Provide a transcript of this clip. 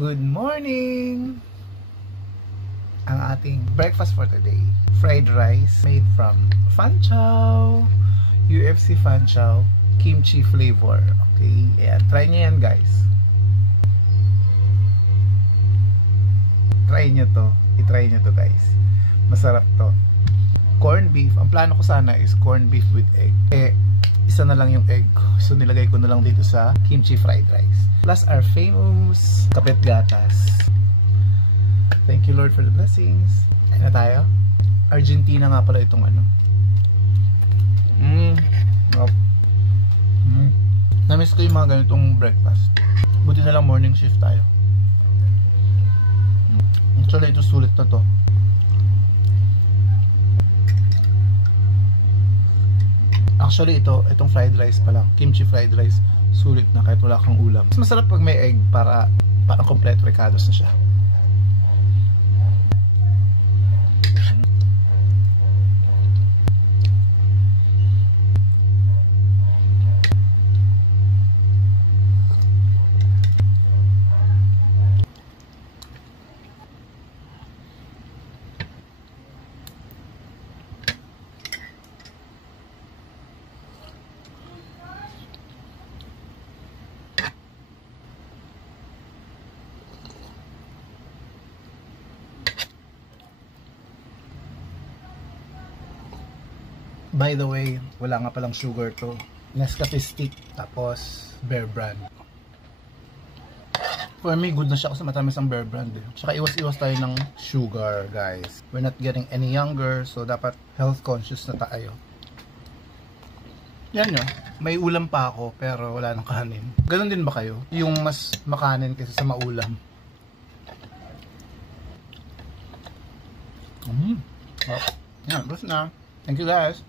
Good morning! Ang ating breakfast for today, fried rice made from Fanchow, UFC Fanchow, kimchi flavor. Okay, ayan. Try nyo yan, guys. Try nyo to. I-try nyo to, guys. Masarap to. Corned beef. Ang plano ko sana is corned beef with egg. Isa na lang yung egg. So nilagay ko na lang dito sa kimchi fried rice. Plus our famous kapit gatas. Thank you Lord for the blessings. Ayun na tayo. Argentina nga pala itong ano. Namiss ko yung mga ganitong breakfast. Buti na lang morning shift tayo. Actually ito sulit na to. Actually itong fried rice pa lang, kimchi fried rice, sulit na kahit wala kang ulam. Mas masarap pag may egg para parang kompleto recados na siya. By the way, wala nga palang sugar to. Nescafe stick, tapos Bear Brand. For me, good na siya kasi matamis ang Bear Brand eh. Tsaka iwas-iwas tayo ng sugar, guys. We're not getting any younger, so dapat health conscious na tayo. Yan nyo, may ulam pa ako pero wala nang kanin. Ganon din ba kayo? Yung mas makanin kaysa sa maulam? Yan, basta na. Thank you guys.